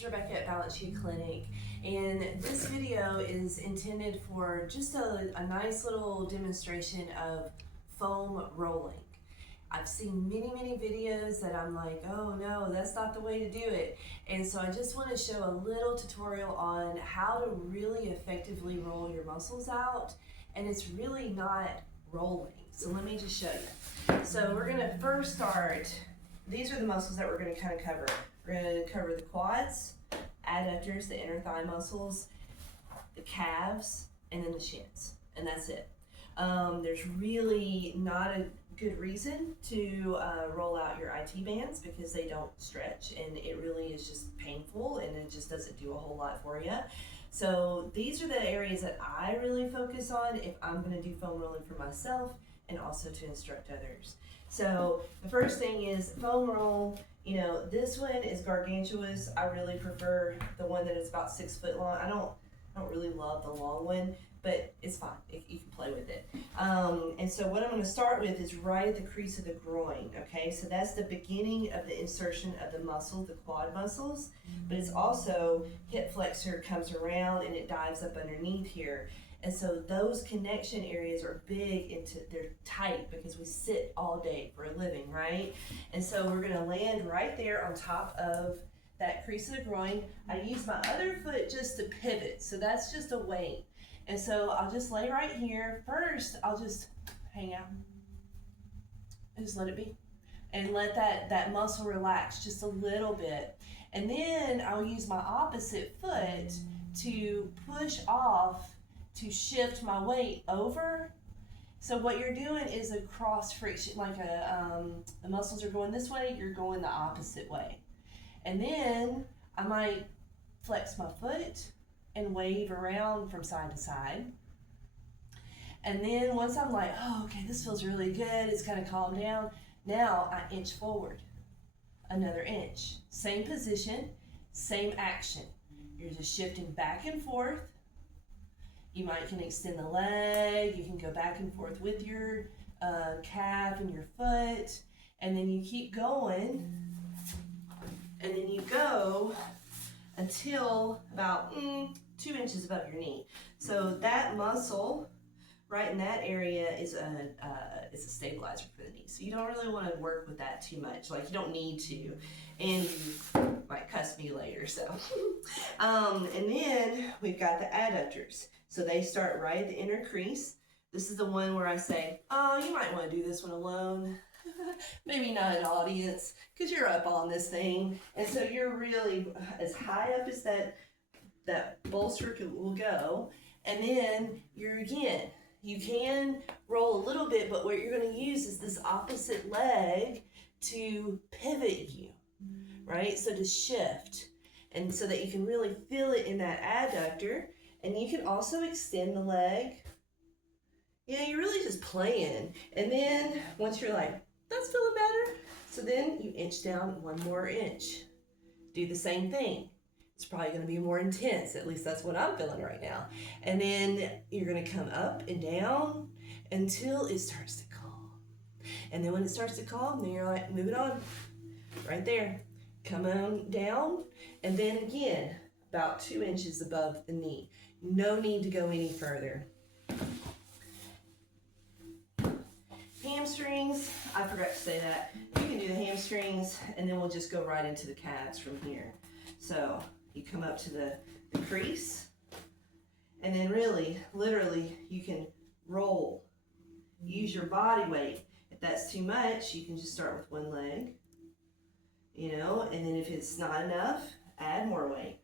is Rebecca at Valencia Clinic, and this video is intended for just a nice little demonstration of foam rolling. I've seen many videos that I'm like, oh no, that's not the way to do it. And so I just want to show a little tutorial on how to really effectively roll your muscles out, and it's really not rolling. So let me just show you. So we're gonna first start, these are the muscles that we're gonna kind of cover. We're going to cover the quads, adductors, the inner thigh muscles, the calves, and then the shins, and that's it. There's really not a good reason to roll out your IT bands because they don't stretch, and it really is just painful, and it just doesn't do a whole lot for you. So these are the areas that I really focus on if I'm going to do foam rolling for myself and also to instruct others. So the first thing is foam roll. You know, this one is gargantuous. I really prefer the one that is about 6 foot long. I don't really love the long one, but it's fine. You can play with it. And so what I'm going to start with is right at the crease of the groin. Okay, so that's the beginning of the insertion of the muscle, the quad muscles. But it's also hip flexor comes around and it dives up underneath here. And so those connection areas are big they're tight because we sit all day for a living, right? And so we're gonna land right there on top of that crease of the groin. I use my other foot just to pivot, so that's just a weight. And so I'll just lay right here. First, I'll just hang out and just let it be. And let that muscle relax just a little bit. And then I'll use my opposite foot to push off to shift my weight over. So what you're doing is a cross friction, like the muscles are going this way, you're going the opposite way. And then I might flex my foot and wave around from side to side. And then once I'm like, oh, okay, this feels really good, it's kind of calmed down, now I inch forward another inch. Same position, same action. You're just shifting back and forth. You can extend the leg, you can go back and forth with your calf and your foot, and then you keep going, and then you go until about 2 inches above your knee. So that muscle right in that area is a stabilizer for the knee. So you don't really want to work with that too much. Like, you don't need to, and you might cuss me later. So, and then we've got the adductors. So they start right at the inner crease. This is the one where I say, oh, you might want to do this one alone. Maybe not an audience, because you're up on this thing. And so you're really as high up as that bolster will go. And then you can roll a little bit, but what you're going to use is this opposite leg to pivot you, right? So to shift, and so that you can really feel it in that adductor. And you can also extend the leg. Yeah, you're really just playing. And then once you're like, that's feeling better, so then you inch down 1 more inch. Do the same thing. It's probably going to be more intense. At least that's what I'm feeling right now. And then you're going to come up and down until it starts to calm. And then when it starts to calm, then you're like, moving on. Right there. Come on down. And then again, about 2 inches above the knee. No need to go any further. Hamstrings, I forgot to say that. You can do the hamstrings, and then we'll just go right into the calves from here. So you come up to the crease, and then really, literally, you can roll. Use your body weight. If that's too much, you can just start with one leg, and then if it's not enough, add more weight.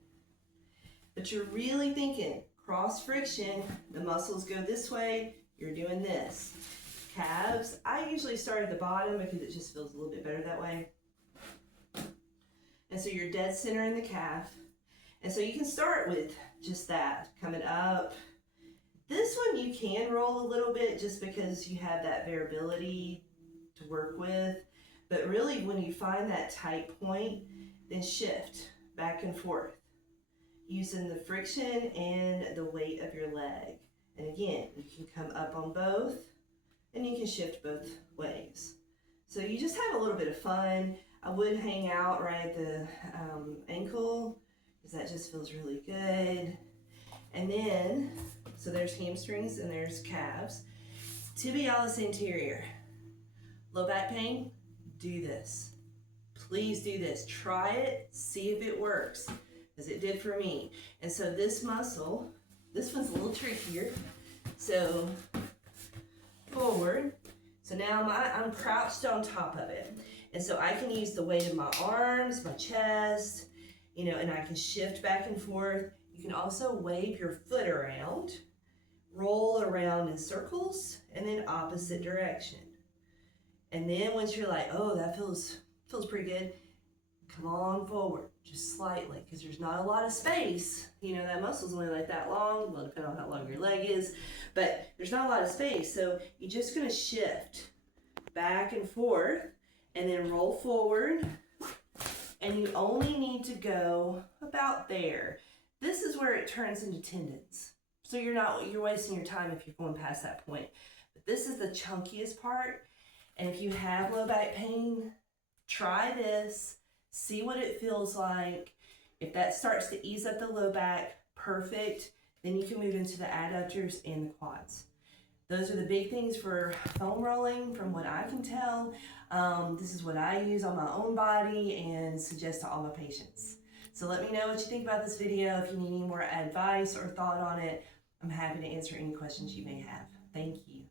But you're really thinking cross friction, the muscles go this way, you're doing this. Calves, I usually start at the bottom because it just feels a little bit better that way. And so you're dead center in the calf. And so you can start with just that, coming up. This one you can roll a little bit just because you have that variability to work with. But really when you find that tight point, then shift back and forth, using the friction and the weight of your leg. And again, you can come up on both, and you can shift both ways. So you just have a little bit of fun. I would hang out right at the ankle because that just feels really good. And then, so there's hamstrings and there's calves. Tibialis anterior. Low back pain? Do this. Please do this. Try it, see if it works, as it did for me. And so this muscle, this one's a little trickier. So forward. So now I'm crouched on top of it. And so I can use the weight of my arms, my chest, and I can shift back and forth. You can also wave your foot around, roll around in circles, and then opposite direction. And then once you're like, oh, that feels pretty good, come on forward, just slightly, because there's not a lot of space. That muscle's only like that long, well, depending on how long your leg is, but there's not a lot of space. So you're just gonna shift back and forth, and then roll forward, and you only need to go about there. This is where it turns into tendons. So you're wasting your time if you're going past that point. But this is the chunkiest part, and if you have low back pain, try this, see what it feels like. If that starts to ease up the low back, perfect. Then you can move into the adductors and the quads. Those are the big things for foam rolling from what I can tell. This is what I use on my own body and suggest to all my patients. So let me know what you think about this video. If you need any more advice or thought on it, I'm happy to answer any questions you may have. Thank you.